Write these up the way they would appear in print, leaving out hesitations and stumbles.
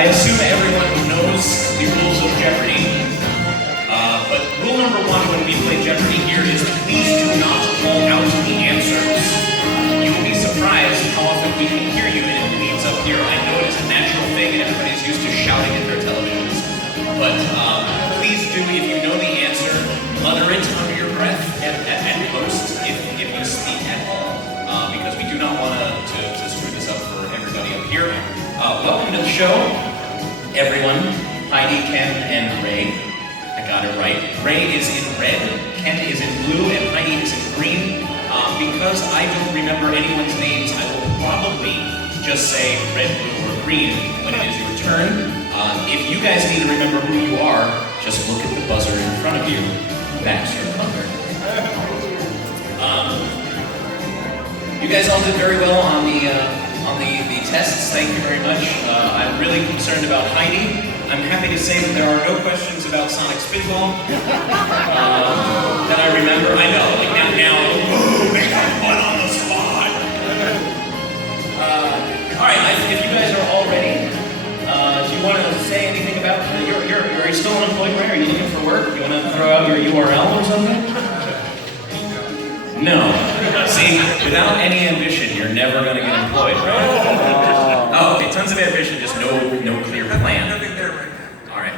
I assume everyone knows the rules of Jeopardy. But rule number one when we play Jeopardy here is please do not call out the answers. You will be surprised how often we can hear you and it bleeds up here. I know it is a natural thing and everybody's used to shouting at their televisions. But please do, if you know the answer, mutter it under your breath and post if you speak at all. Because we do not want to screw this up for everybody up here. Welcome to the show, everyone. Heidi, Ken, and Ray. I got it right. Ray is in red, Ken is in blue, and Heidi is in green. Because I don't remember anyone's names, I will probably just say red, blue, or green when it is your turn. If you guys need to remember who you are, just look at the buzzer in front of you. That's your color. You guys all did very well on the tests. Thank you very much. I'm really concerned about Heidi. I'm happy to say that there are no questions about Sonic Spitball that I remember. I know, like now, ooh, they got one on the spot. All right, if you guys are all ready, do you want to say anything about are you still unemployed, Ray? Are you looking for work? You want to throw out your URL or something? No. See, without any ambition, you're never going to get employed, right? Oh, okay, tons of ambition, just no clear plan. All right.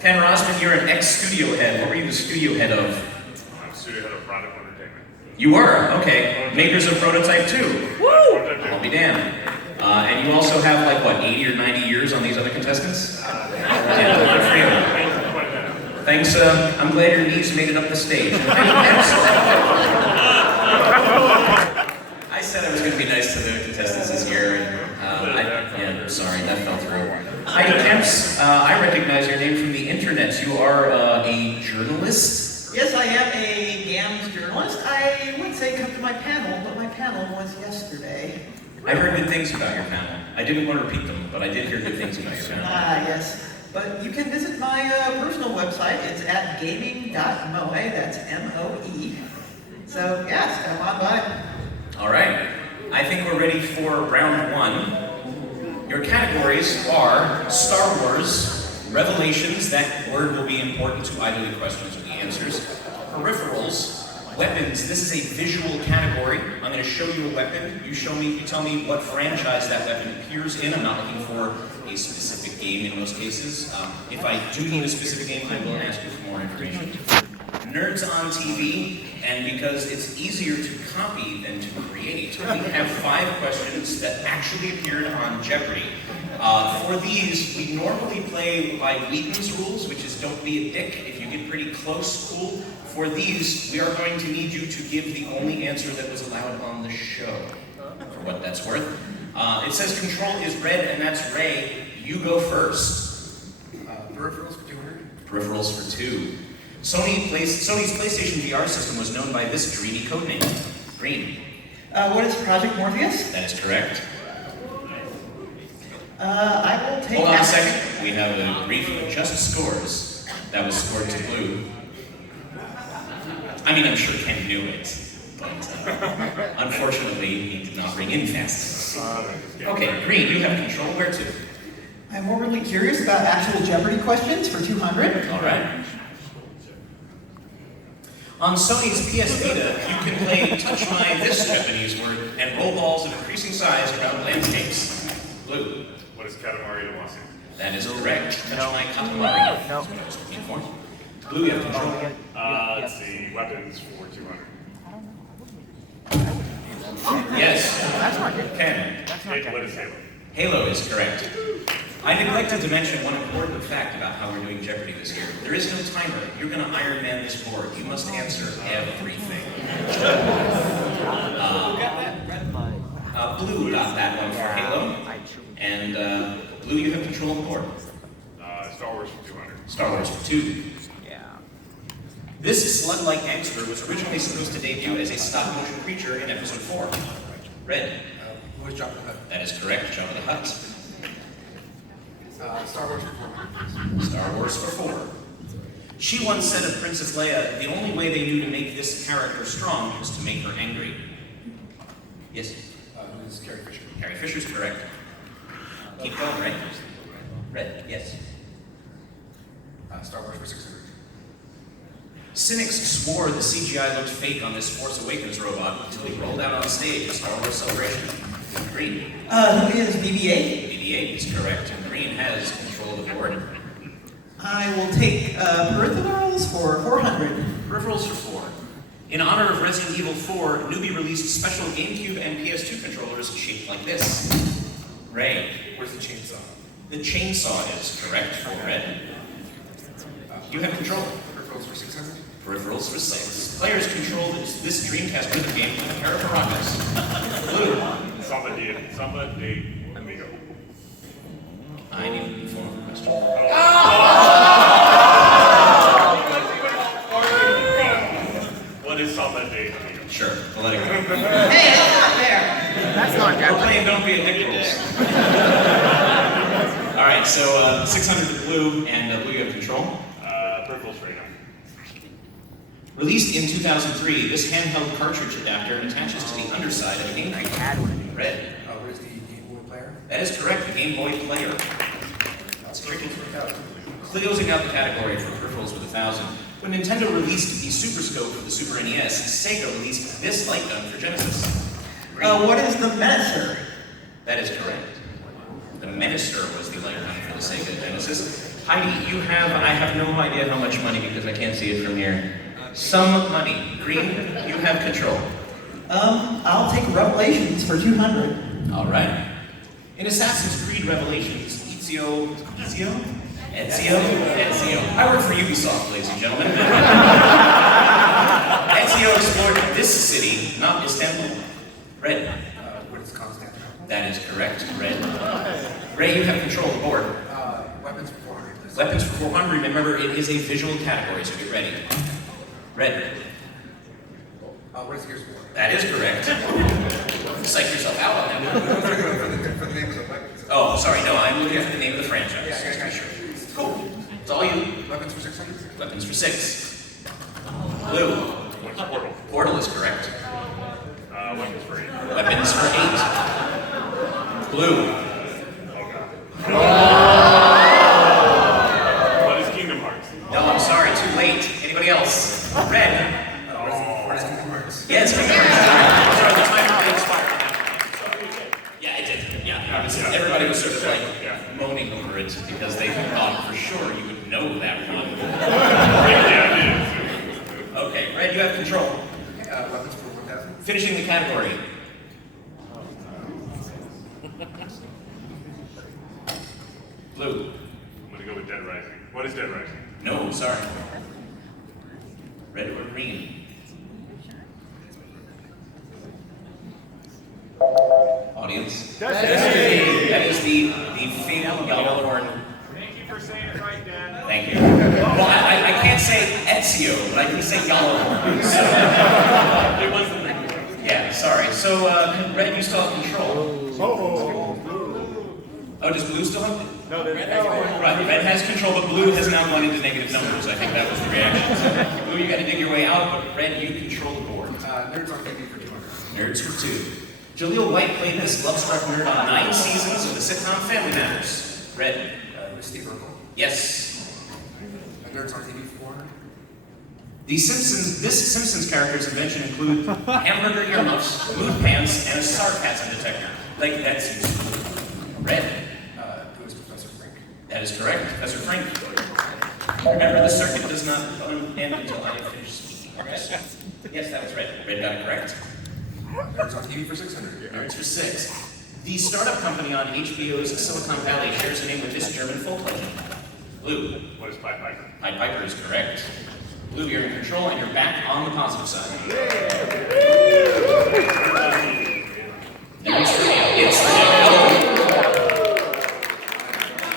Ken Rosman, you're an ex-studio head. What were you the studio head of? I'm studio head of Product Entertainment. You were? Okay. Makers of Prototype 2. Woo! I'll be damned. And you also have, like, what, 80 or 90 years on these other contestants? Yeah, good for you. Thanks, I'm glad your niece made it up the stage. I said I was going to be nice to the contestants this year, and sorry, that fell through. Heidi Kemps, I recognize your name from the internet. You are a journalist? Yes, I am a GAMS journalist. I would say come to my panel, but my panel was yesterday. I heard good things about your panel. I didn't want to repeat them, but I did hear good things about your panel. Yes. But you can visit my personal website. It's at gaming.moe. That's M-O-E. So, yes, come on by. All right. I think we're ready for round one. Your categories are Star Wars, Revelations, that word will be important to either the questions or the answers, Peripherals, Weapons, this is a visual category. I'm going to show you a weapon. You tell me what franchise that weapon appears in. I'm not looking for a specific game in most cases. If I do need a specific game, I will ask you for more information. Nerds on TV, and because it's easier to copy than to create, we have 5 questions that actually appeared on Jeopardy! For these, we normally play by Wheaton's rules, which is don't be a dick. If you get pretty close, cool. For these, we are going to need you to give the only answer that was allowed on the show, for what that's worth. It says control is red, and that's Ray. You go first. Peripherals for 200. Peripherals for 2. Sony's PlayStation VR system was known by this dreamy codename. Green. What is Project Morpheus? That is correct. I will take... Hold on a second. We have a brief adjust scores. That was scored to blue. I mean, I'm sure Ken knew it, but unfortunately, he did not ring in fast enough. Okay, Green, you have control. Where to? I'm overly curious about actual Jeopardy questions for 200. All right. On Sony's PS Vita, you can play Touch My This Japanese word and roll balls of increasing size around landscapes. Blue. What is Katamari Damacy? That is correct. Touch My Katamari. No. Blue, you have control. Let's see, weapons for 200. Yes. Ken. What is Halo? Halo is correct. I neglected to mention one important fact about how we're doing Jeopardy this year. There is no timer. You're going to Iron Man this board. You must answer everything. Blue got that one for Halo. And Blue, you have control of the board. Star Wars for 200. Star Wars for 2. This slug-like gangster was originally supposed to debut as a stop-motion creature in episode 4. Red. Who is Jabba the Hutt? That is correct, Jabba the Hutt. Star Wars for 4. Star Wars for 4. She once said of Princess Leia, the only way they knew to make this character strong was to make her angry. Yes? Who is Carrie Fisher? Carrie Fisher's correct. Keep going, right? Red, yes. Star Wars for 600. Cynics swore the CGI looked fake on this Force Awakens robot until he rolled out on stage at Star Wars Celebration. Green. Who is BB-8? BB-8 is correct, and Green has control of the board. I will take peripherals for 400. Peripherals for 4. In honor of Resident Evil 4, Newbie released special GameCube and PS2 controllers shaped like this. Ray. Where's the chainsaw? The chainsaw is correct for red. You have control. Peripherals for 600. Peripherals for 6. Players control this Dreamcast rhythm game with a pair of maracas. Blue. Somebody, amigo. I need an informed question. What is somebody, amigo? Sure, we'll let it go. Hey, that's not fair. That's not We're Jeopardy. playing Don't Be Addicted today. All right, so 600 to blue, and blue you have control. Peripherals for 800. Released in 2003, this handheld cartridge adapter attaches to the underside of a Game Boy. had one of these. Red. Where's the Game Boy player? That is correct, the Game Boy player. That's tricky. Closing out the category for peripherals with 1,000. When Nintendo released the Super Scope for the Super NES, Sega released this light gun for Genesis. What is the Menacer? That is correct. The Minister was the light gun for the Sega Genesis. Heidi, I have no idea how much money because I can't see it from here. Some money. Green, you have control. I'll take Revelations for 200. All right. In Assassin's Creed Revelations, Ezio. I work for Ubisoft, ladies and gentlemen. Ezio explored this city, not Istanbul. Red. Where's Constantinople? That is correct. Red. Ray, you have control of the board. Weapons for 400. Please. Weapons for 400. Remember, it is a visual category, so get ready. Red. Where's Gears for? That is correct. Psych yourself out on that one. For the names of weapons. Oh, sorry. No, I'm looking for the name of the franchise. Yeah. Cool. It's all you. Weapons for 600. Weapons for 6. Blue. What's Portal? Portal is correct. Weapons for 8. Weapons for 8. Blue. Oh, God. What is Kingdom Hearts? No, I'm sorry. Too late. Anybody else? Red. Where's Kingdom Hearts? Yes, Kingdom Hearts. Sorry, the timer already expired. Yeah, it did. Yeah, obviously. Everybody was sort of like moaning over it because they thought for sure you would know that one. Yeah, it is. Okay, Red, you have control. Weapons for 1,000. Finishing the category. Blue. I'm gonna go with Dead Rising. What is Dead Rising? No, sorry. Red or green? Audience? That is the fatal yellow horn. Thank you for saying it right, Dan. Thank you. Well, I can't say Ezio, but I can say yellow horn. So, It wasn't. yeah, sorry. So, Red, you still have control. Oh, does blue still have? No, Right, red has control, but blue has now gone into negative numbers. I think that was the reaction. So, blue, you got to dig your way out, but red, you control the board. Nerds on TV for 200. Nerds for 2. Jaleel White played this love-struck nerd on 9 seasons of the sitcom Family Matters. Red. Steve Urkel. Yes. Nerds on TV for 400. This Simpsons character's invention include hamburger earmuffs, mood pants, and a sarcasm detector. Like, that's useful. Red. Who is Professor Frank? That is correct, Professor Frank. Remember, the circuit does not end until I finish speaking. Yes, that was red. Red got it correct. Nerds on TV for 600. Nerds for 6. The startup company on HBO's Silicon Valley shares a name with this German folk legend. Blue. What is Pied Piper? Pied Piper is correct. Blue, you're in control and you're back on the positive side. Nerds for 8. It's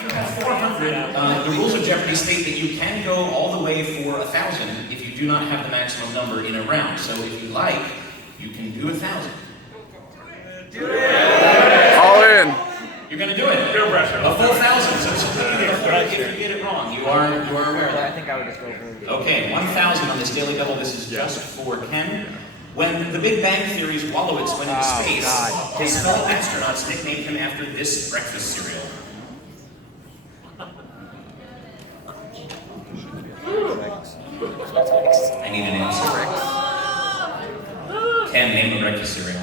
you have 400. The rules of Jeopardy state that you can go all the way for 1,000 if you do not have the maximum number in a round. So if you like, you can do 1,000. All in. You're gonna do it. Peer pressure. A full 1,000. So if you get it wrong, you are aware of I that. think I would just go for Okay, 1,000 on this daily double. This is just for Ken. When the Big Bang Theory's Wallowitz went into space, God. his fellow astronauts nicknamed him after this breakfast cereal. name a breakfast cereal?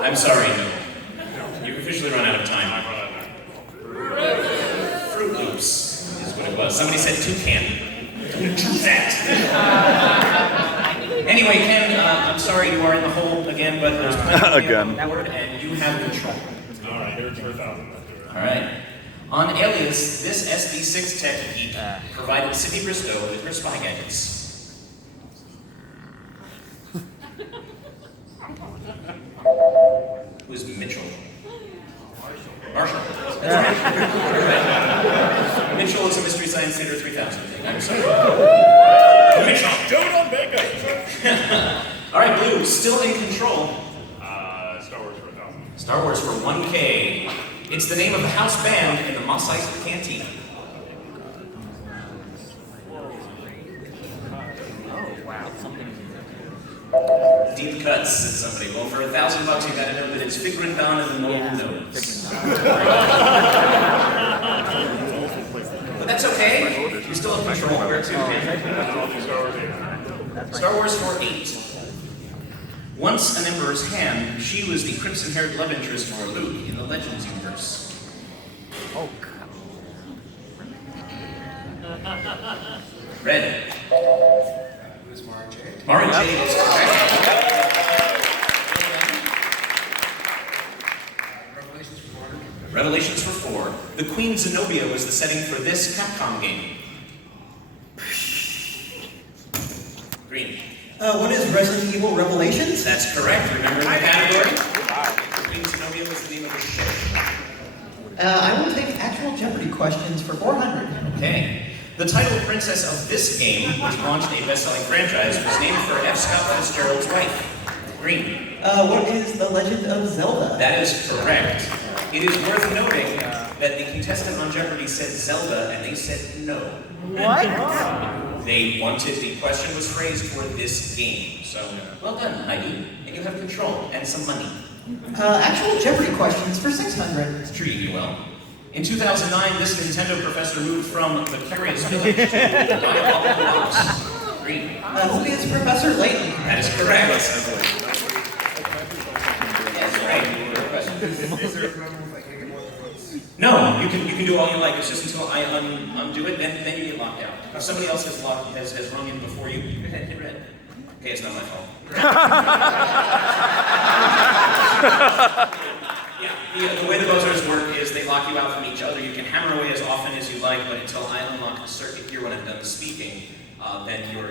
I'm sorry, no. You've officially run out of time. Fruit Loops is what it was. Somebody said toucan. That. Anyway, Ken, I'm sorry you are in the hole again, but there's plenty Again. on the board, and you have control. All right, here's for 1,000. All right. On Alias, this SD6 tech geek provided Sydney Bristow with her spy gadgets. Who's Mitchell? Marshall. That's right. Mitchell is a Mystery Science Theater 3000 thing. I'm sorry. Mitchell. Don't on bacon! All right, Blue, still in control. Star Wars for 1,000. Star Wars for 1K. It's the name of the house band in the Mos Eisley Canteen. Deep cuts, said somebody. Well, for $1,000, you gotta know that it's Figurin Don and the Noble Notes. But that's okay. You still have control. Where to, man? Star Wars for 8. Once an Emperor's hand, she was the crimson-haired love interest for Luke in the Legends universe. Oh, Red. Who's Mara Jade? Mara Jade is correct. Revelations for 400. Revelations for 4. The Queen Zenobia was the setting for this Capcom game. Green. What is Resident Evil Revelations? That's correct. Remember the category? The Queen Zenobia was the name of the show. I will take actual Jeopardy questions for 400. Okay. The title Princess of this game, which launched a best-selling franchise, was named for F. Scott Fitzgerald's wife. Green. What is The Legend of Zelda? That is correct. It is worth noting that the contestant on Jeopardy said Zelda, and they said no. What? They wanted, the question was phrased for this game. So, well done, Heidi. And you have control and some money. Actual Jeopardy questions for 600. It's treating you well. In 2009, this Nintendo professor moved from the Curious Village to Diabolical Box. Green. Who is Professor Layton? That is correct. That's right. Good question. Is there a problem with like hanging more than once? No, you can do all you like. It's just until I undo it, then you get locked out. If somebody else has rung in before you, go ahead, hit red. Okay, it's not my fault. Yeah, the way the buzzers work is they lock you out from each other. You can hammer away as often as you like, but until I unlock the circuit here when I'm done speaking, then your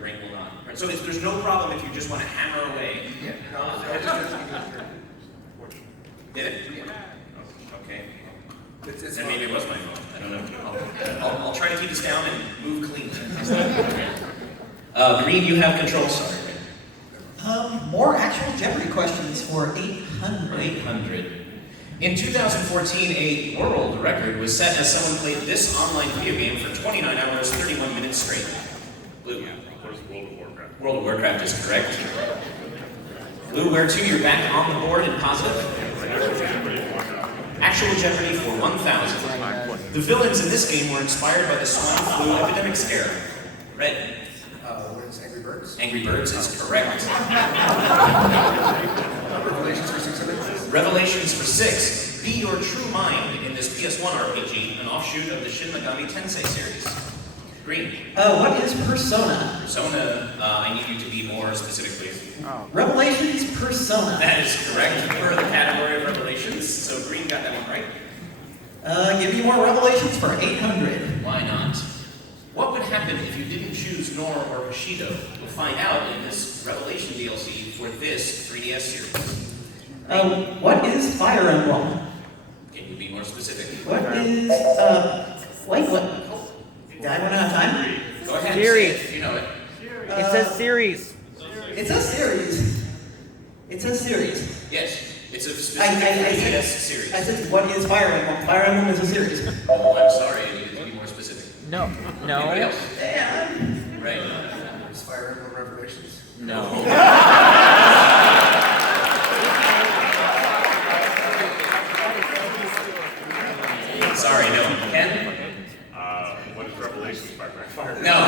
ring will not. Right, so there's no problem if you just want to hammer away. Yeah. Did it? Okay. It's Then maybe it was my fault. I don't know. I'll try to keep this down and move clean. Green, you have control. Sorry. More actual Jeopardy questions for 800. 800. In 2014, a world record was set as someone played this online video game for 29 hours, 31 minutes straight. Blue. Of course, World of Warcraft. World of Warcraft is correct. Blue, where to? You're back on the board and positive. Actual Jeopardy for 1,000. The villains in this game were inspired by the swine flu epidemic scare. Red. What is Angry Birds? Angry Birds is correct. Revelations for 600. Revelations for 6. Be your true mind in this PS1 RPG, an offshoot of the Shin Megami Tensei series. Green. What is Persona? Persona, I need you to be more specific, please. Revelations Persona. That is correct for the category of Revelations, so Green got that one right. Give me more Revelations for 800. Why not? What would happen if you didn't choose Nor or Hashido? We'll find out in this Revelation DLC for this 3DS series. What is Fire Emblem? Can you be more specific? What is, wait, what? Did I run out of time? Go ahead, Series. say it, you know it. It says series. It's a series. It's a series. Yes, it's a I specific 3DS series. said, what is Fire Emblem? Fire Emblem is a series. Oh, I'm sorry, I needed to be more specific. No. Anybody No. else? Damn. Right. Is Fire Emblem Revelations? No. Sorry, Fire. No.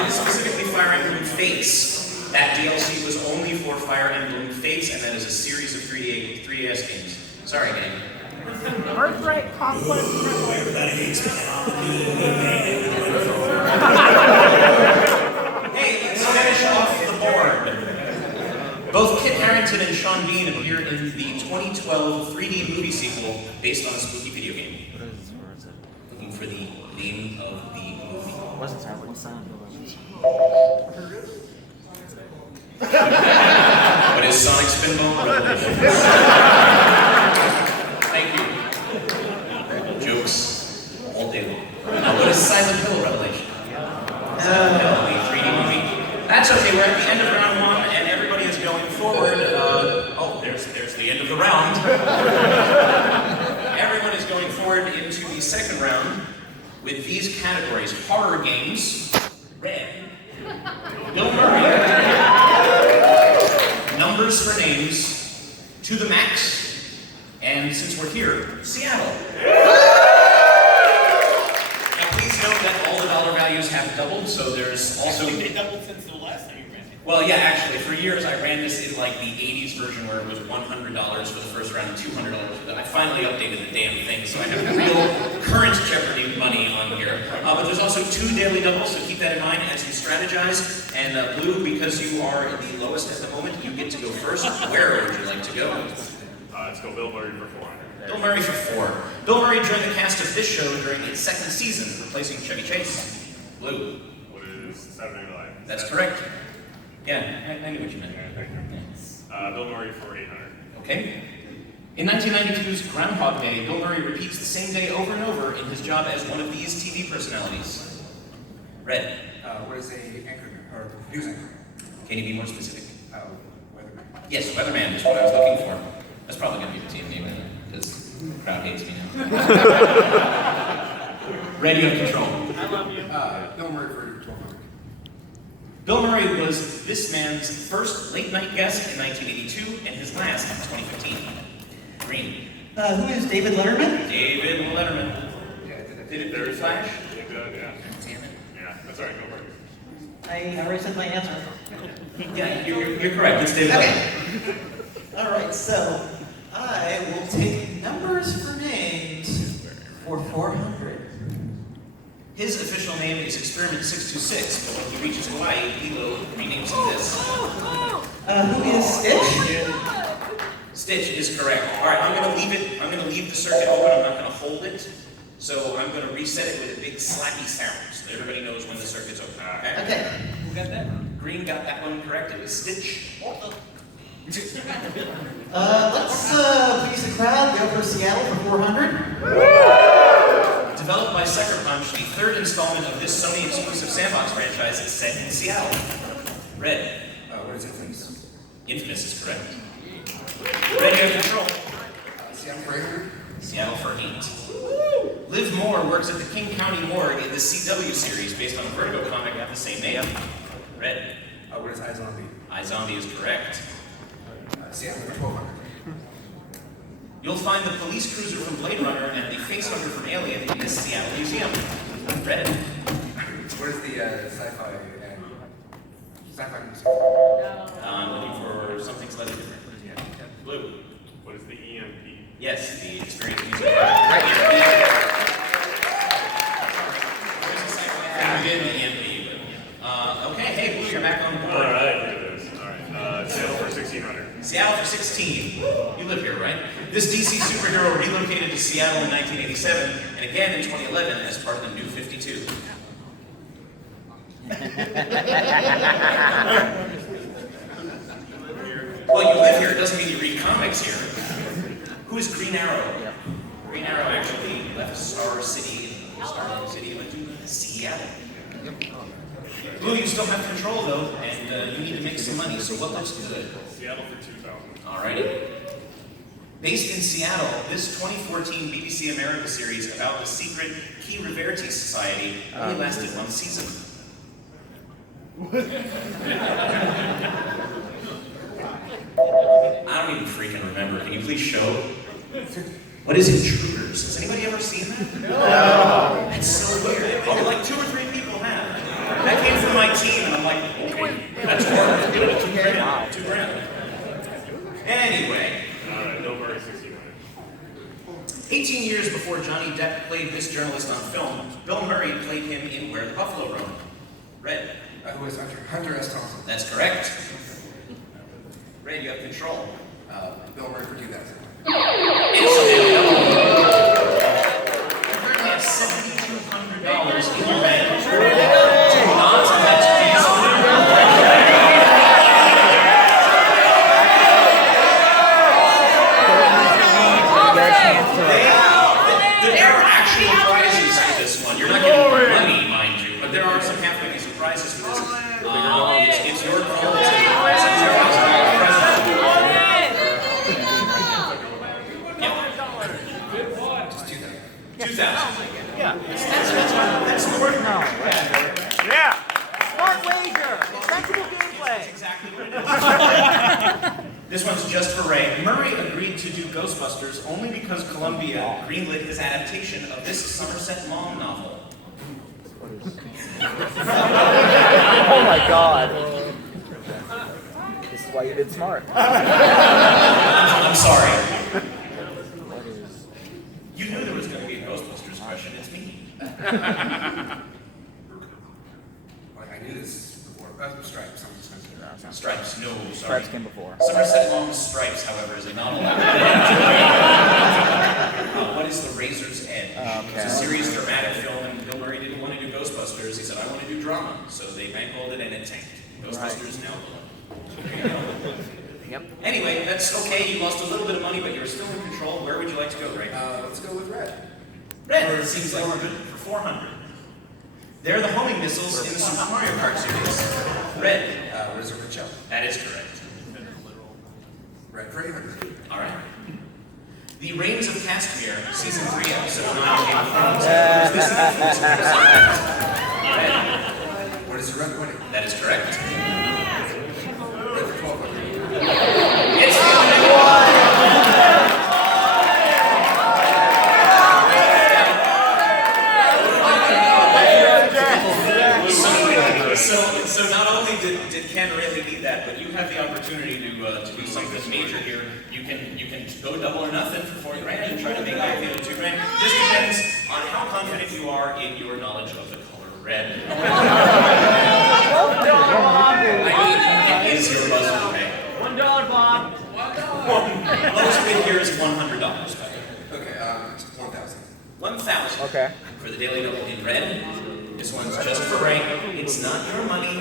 It is specifically Fire Emblem Fates. That DLC was only for Fire Emblem Fates, and that is a series of 3DS games. Sorry, gang. Birthright Conquest. Hey, let's finish off the board. Both Kit Harington and Sean Bean appear in the 2012 3D movie sequel based on a spooky video game. Where is it? Looking for the name of the movie. What's the title? What's that? What is Sonic Spinball Revelation? Thank you. Jokes all day long. Now, what is Silent Hill Revelation? Silent Hill, the 3D movie. That's okay, we're at the end of round one, and everybody is going forward. There's the end of the round. Everyone is going forward into the second round with these categories. Horror games, red. Bill Murray. Numbers for names, to the max, and since we're here, Seattle. Now please note that all the dollar values have doubled, so there's also... They doubled since the last time you ran it. Well, yeah, actually, for years I ran this in like the 80s version where it was $100 for the first round and $200 for that. I finally updated the damn thing, so I have real current Jeopardy money on here. But there's also 2 daily doubles, so keep that in mind as you strategize. And Blue, because you are the lowest at the moment, you get to go first. Where would you like to go? Let's go Bill Murray for 400. Bill Murray for 4. Bill Murray joined the cast of this show during its second season, replacing Chevy Chase. Blue. What is Saturday Night Live? That's correct. Yeah, I knew what you meant. Thank you. Bill Murray for 800. Okay. In 1992's Groundhog Day, Bill Murray repeats the same day over and over in his job as one of these TV personalities. Red. What is a anchor or news anchor? Can you be more specific? Weatherman. Yes, Weatherman is what I was looking for. That's probably going to be the team name, because the crowd hates me now. Red, you have control. I love you. Bill Murray for 1200. Bill Murray was this man's first late-night guest in 1982 and his last in 2015. Green. Who is David Letterman? David Letterman. Yeah, I did it. Did it there's Flash? It did, yeah. Damn it. Yeah, that's all right, go for it. I already said my answer. Yeah, you're correct. It's David Letterman. Okay. All right, so I will take numbers for names for 400. His official name is Experiment 626, but when he reaches Hawaii, Hilo renames it this. Who is Stitch? Stitch is correct. All right, I'm going to leave the circuit open. I'm not going to hold it. So I'm going to reset it with a big slappy sound so that everybody knows when the circuit's open. Okay? Okay. Who got that? Green got that one correct. It was Stitch. Let's please the crowd. Go for Seattle for 400. Developed by Sucker Punch, the third installment of this Sony exclusive sandbox franchise is set in Seattle. Red. What is Infamous? Infamous is correct. Red, you have control. Seattle for 800. Seattle for 8. Liv Moore works at the King County Morgue in the CW series based on a Vertigo comic of the same name. Red. What is iZombie? iZombie is correct. Seattle for 1200. You'll find the police cruiser from Blade Runner and the face hunter from Alien in this Seattle museum. Red. What is the sci-fi music? I'm looking for something slightly different. Blue. What is the EMP? Yes, the experience music. There's a sci-fi thing within the EMP. Okay, hey, Blue, you're back on the board. All right, here it is. All right, Seattle for 1600. Seattle for 16. You live here, right? This DC superhero relocated to Seattle in 1987 and again in 2011 as part of the New 52. Well, you live here, it doesn't mean you read comics here. Who is Green Arrow? Green Arrow actually left Star City and went to Seattle. Blue, you still have control though, and you need to make some money, so what looks good? Seattle for 2000. Alrighty. Based in Seattle, this 2014 BBC America series about the secret Key Reverti Society only lasted 1 season. I don't even freaking remember. Can you please show? What is Intruders? Has anybody ever seen that? No. That's so good. before Johnny Depp played this journalist on film, Bill Murray played him in Where the Buffalo Roam. Red. Who is Hunter S. Thompson? That's correct. Red, you have control. Bill Murray for 2000. It's you currently have $7,200 in your bank. Do not let these There are actual prizes for this one. You're not getting money, mind you, but there are some halfway surprises for this. It's your call to Just 2000. 2,000. Yeah. That's more. Yeah. Smart wager. Sensible gameplay. Exactly what it is. This one's just for Ray. Murray agreed to do Ghostbusters only because Columbia greenlit his adaptation of this Somerset Maugham novel. Oh my god. This is why you did smart. I'm sorry. You knew there was going to be a Ghostbusters question. It's me. Like, I knew this before. Stripes. I'm just going to say that. Stripes. No, sorry. Stripes came before. Somerset Maugham's Stripes, however, is a novel. What is The Razor's Edge? It's a serious dramatic film, and Bill Murray didn't want to do Ghostbusters. He said, I want to do drama. So they bankrolled it, and it tanked. Ghostbusters now going. Yep. Anyway, that's okay. You lost a little bit of money, but you're still in control. Where would you like to go, Ray? Let's go with red. Red seems like we're good for 400. They're the homing missiles in the Super Mario Kart series. Red. Wizard for Chuck. That is correct. Red for 800. All right. The Reigns of Castamere, Season 3, Episode 9, Game of Thrones. Red. What is the red winning? That is correct. Red for 1200. It's the So not only did Ken really need that, but you have the opportunity to do something major here. You can go double or nothing for 40 grand and try to make that feel 2 grand. This depends on how confident you are in your knowledge of the color red. It is your buzzer, Ray. $1, Bob. Lowest bid here is $100. Okay, 1000. 1,000. Okay. For the daily double in red. This one's just for Ray. It's not your money.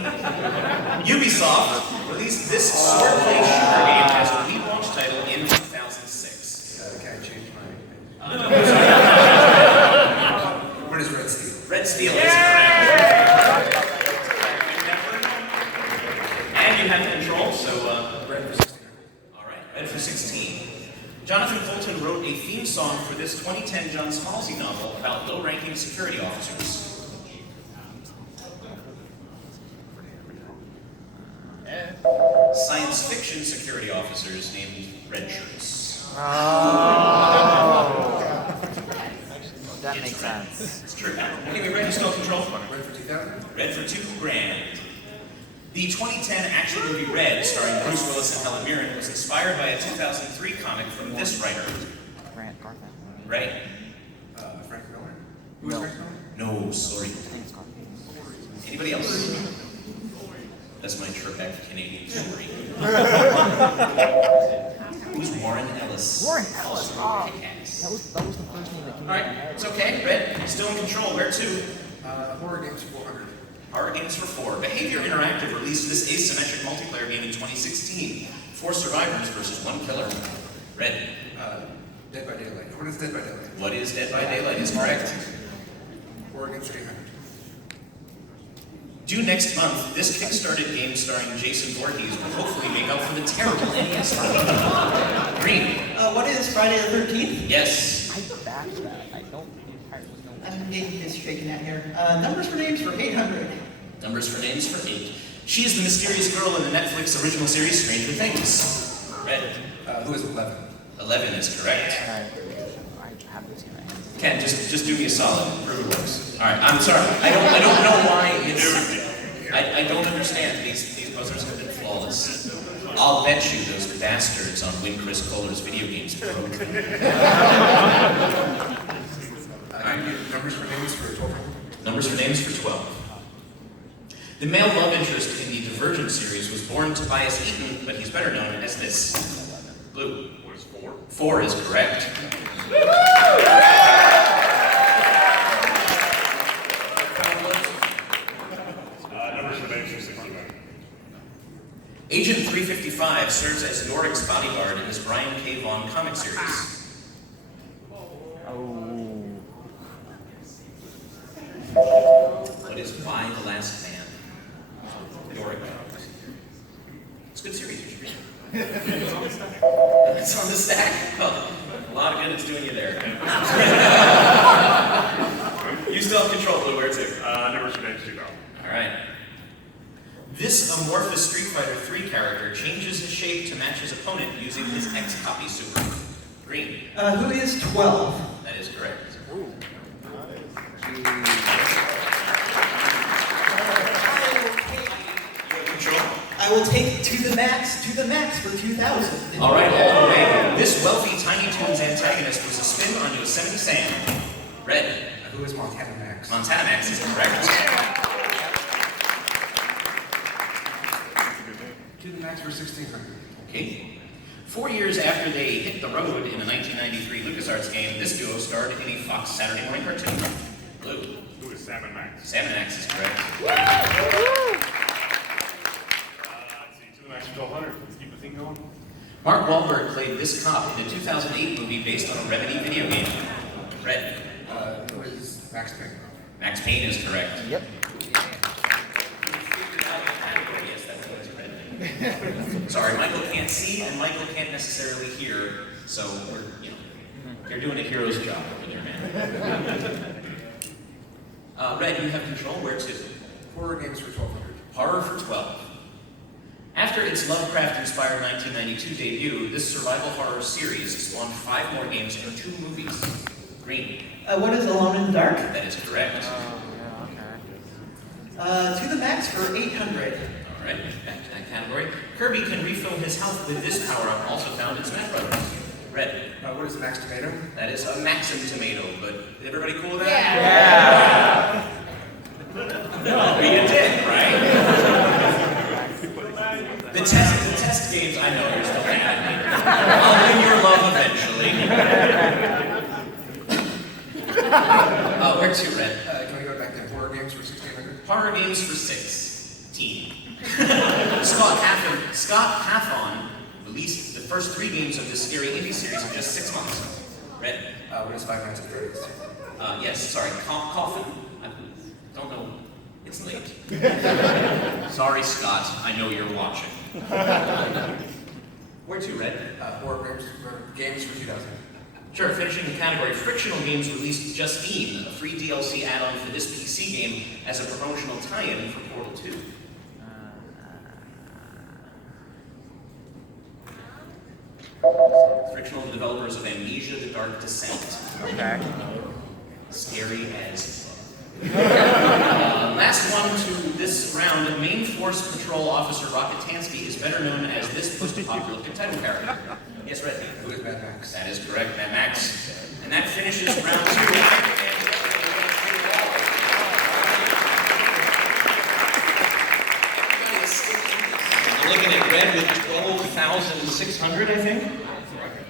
Ubisoft released this swordplay shooter game as a Wii launch title in 2006. Can I change my... No. What is red steel? Red Steel is correct. And you have control, so Red for 1600. all right, red for 16. Jonathan Fulton wrote a theme song for this 2010 John Scalzi novel about low-ranking security officers. Science fiction security officers named Red Shirts. Oh. That makes sense. It's true. Anyway, Red is still in control. Red for 2000. Red for 2 grand. The 2010 action movie Red, starring Bruce Willis and Helen Mirren, was inspired by a 2003 comic from this writer. Grant Gartham. Right? Frank Miller. Who is No. Frank Miller? No, sorry. I think it's Gartham. Anybody else? That's my Trebek Canadian story. Who's Warren Ellis? Warren Ellis. Also Oh, Kick-Ass. that was the first name that came All to my right, head. it's okay. Red, still in control. Where to? Horror games for 400. Horror Games for 4. Behavior Interactive released this asymmetric multiplayer game in 2016. 4 survivors versus 1 killer. Red. Dead by Daylight. What is Dead by Daylight? What is Dead by Daylight is correct. Horror games for 800. Due next month, this Kickstarted game starring Jason Voorhees will hopefully make up for the terrible NES version. Green. What is Friday the 13th? Yes. I backed that. I don't entirely know. I'm getting this shaking out here. Numbers for names for 800. Numbers for names for 8. She is the mysterious girl in the Netflix original series Stranger Things. Red. Who is 11? 11 is correct. I have this in my hands. Ken, just do me a solid. Prove it works. All right, I'm sorry. I don't know why it's. I don't understand. These buzzers have been flawless. I'll bet you those bastards on Win Chris Kohler's video games broke. numbers for names for 12. Numbers for names for 12. The male love interest in the Divergent series was born Tobias Eaton, but he's better known as this. Blue. What is 4? 4 is correct. Numbers for names for 69. Agent 355 serves as Yorick's bodyguard in this Brian K. Vaughan comic series. What is Y the Last Man? Yorick. It's a good series. You should read it. It's on the stack. Oh, a lot of good it's doing you there. You still have control, Blue. Where to? Numbers for names 2000. All right. This amorphous Street Fighter 3 character changes his shape to match his opponent using his X-Copy super. Green. Who is 12? That is correct. Control. I will take to the max for 2,000. All right, all the way. This wealthy Tiny Toons antagonist was a spin on Yosemite Sam. Red. Who is Montana Max? Montana Max is correct. To the max for 1600. Okay. 4 years after they hit the road in a 1993 LucasArts game, this duo starred in a Fox Saturday morning cartoon. Blue. Who is Salmon Max? Salmon Max is correct. Let's see, to the max for 1200. Let's keep the thing going. Mark Wahlberg played this cop in a 2008 movie based on a Remedy video game. Red. Who is Max Payne? Max Payne is correct. Yep. Yes, that's what it's red. Sorry, Michael can't see and Michael can't necessarily hear, so you're doing a hero's job with your man. Red, you have control. Where to? Horror games for 1200. Horror for 12. After its Lovecraft-inspired 1992 debut, this survival horror series spawned 5 more games and 2 movies. Green. What is Alone in the Dark? That is correct. To the max for 800. All right, back to that category. Kirby can refill his health with this power-up, also found in Smash Brothers. Red. What is Max Tomato? That is a Maxim tomato, but everybody cool with that? Yeah. No, you did, right? The test games, I know you're still mad at me. I'll win your love eventually. Where to, Red? Can we go back to horror games for 1600? Horror games for 16. Scott Hathon released the first 3 games of this scary indie series in just 6 months. Red. What is Five Nights at Freddy's? Yes, sorry, coffin. I don't know. It's late. Sorry, Scott. I know you're watching. Where to, Red? Horror games for 2000. Sure, finishing the category, Frictional Games released Justine, a free DLC add-on for this PC game as a promotional tie-in for Portal 2. Frictional, the developers of Amnesia: The Dark Descent. Okay. Scary as. Last one to this round, Main Force Patrol Officer Rocketansky is better known as this post-apocalyptic title character. Yes, Red. Who is Mad Max? That is correct, Mad Max. And that finishes round 2. You're looking at Red with 12,600, I think.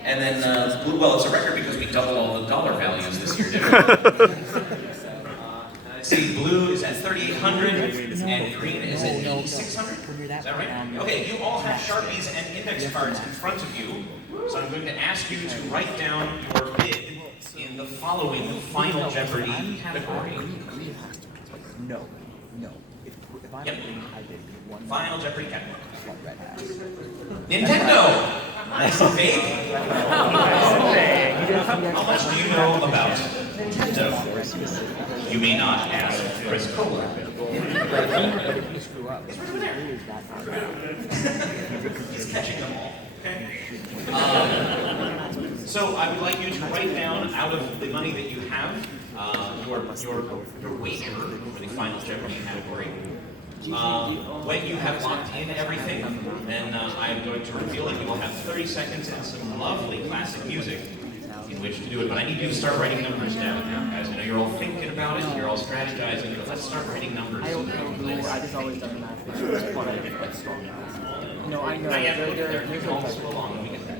And then Blue, well, it's a record because we doubled all the dollar values this year, didn't we? See, Blue is at 3,800 and Green is at 8,600. Is that right? Okay, you all have Sharpies and index cards in front of you. So I'm going to ask you to write down your bid in the following final Jeopardy category. No. If I'm Yep. green, I did one. Final Jeopardy category. Red hat. Nintendo! Nice baby. How much do you know about Nintendo? You may not ask Chris Kohler. But if you screw up, He's right over there. is that hard? He's catching them all. Okay. So I would like you to write down out of the money that you have your wager for the final Jeopardy category. When you have locked in everything, then I'm going to reveal it. You will have 30 seconds and some lovely classic music in which to do it. But I need you to start writing numbers down now, guys. I know you're all thinking strategizing, but let's start writing numbers. I don't know. I just always done math. It's part of like strong math. No, I know. Not yet, There- there, there's you no all like. scroll along when we get that.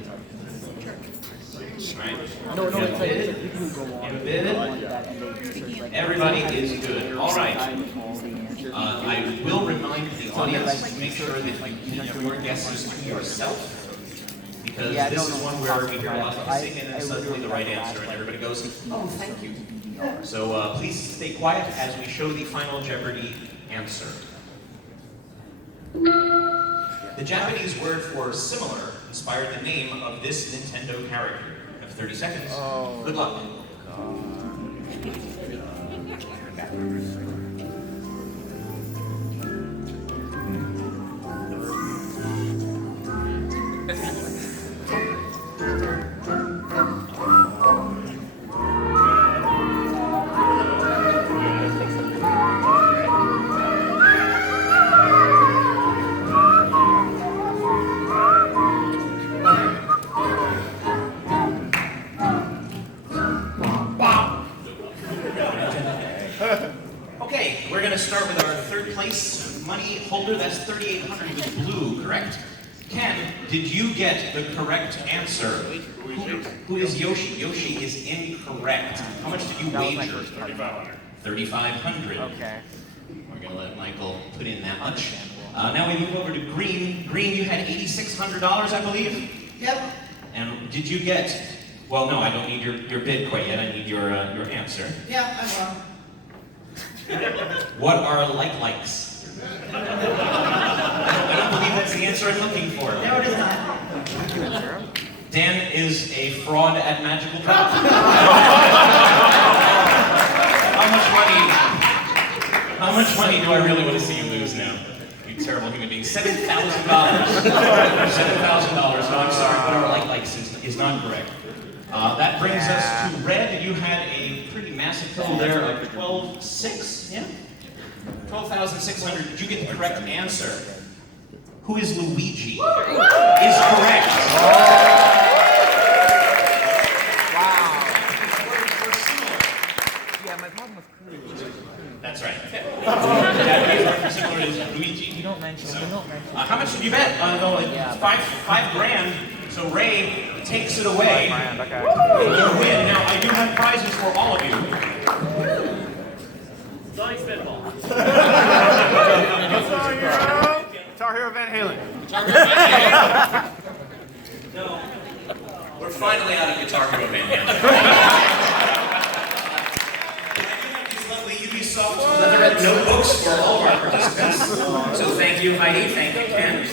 Right? No, it's like people who go on Embedded. that and they research like. Everybody is good. All right. All the answers. I will remind the audience to make sure that you keep your guesses to yourself. Because Yeah, this no, is no, one where we hear a I- lot of I- singing and I suddenly literally the right got answer, and that. everybody goes, oh, thank you. So please stay quiet as we show the final Jeopardy answer. The Japanese word for similar inspired the name of this Nintendo character. You have 30 seconds. Good luck. Okay, we're going to start with our third place money holder. That's 3,800 with blue, correct? Ken, did you get the correct answer? Who is Yoshi? Yoshi is incorrect. How much did you That was my wager? first part. 3,500. Okay. We're going to let Michael put in that much. Now we move over to Green. Green, you had $8,600, I believe? Yep. And did you get, well, no, I don't need your bid quite yet. I need your answer. Yeah, I'm wrong. What are likes? I don't believe that's the answer I'm looking for. No, it is not. Dan is a fraud at Magical Drop. How much money do I really want to see you lose now? You terrible human being. $7,000. $7,000. No, I'm sorry. What are likes is not correct. That brings us to Red. You had a pretty massive total there of 12,600. Yeah? 12,600. Did you get the correct answer? Who is Luigi? Is correct. Yeah, my problem with Crew is That's right. Japanese word for similar is Luigi. you don't mention. How much did you bet? No, like Yeah. five grand. So Ray takes it away. Okay. You win. Now I do have prizes for all of you. Guitar Hero Van Halen. No. We're finally out of Guitar Hero Van Halen. These lovely Ubisoft leatherette notebooks for all of our participants. So thank you, Heidi. Thank you, Ken.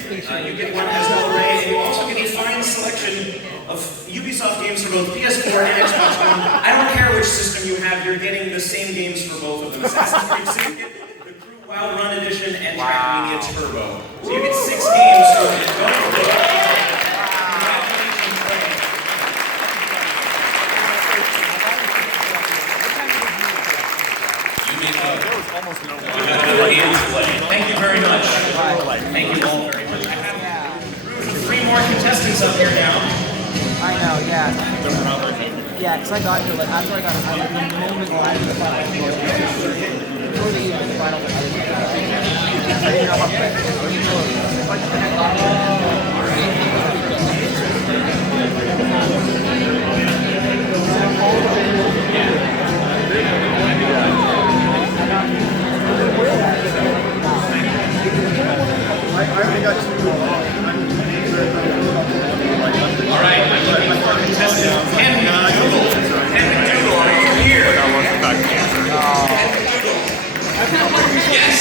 You get one as well, Ray, and you also get a fine selection of Ubisoft games for both PS4 and Xbox One. I don't care which system you have, you're getting the same games for both of them. Assassin's Creed Syndicate, the Crew Wild Run Edition, and Trackmania Turbo. So you get 6 games to go for it. Congratulations, Ray. You made Almost no you got another game to play. Thank you very much. Thank you all very much. I have room for 3 more contestants up here now. I know, yeah. Yeah, because I got here, like, after I got it, I was the moment I was the final. Before they even the final, I was All right, I'm looking for contestant Ken McDougal. Ken McDougal, are you here? Yes.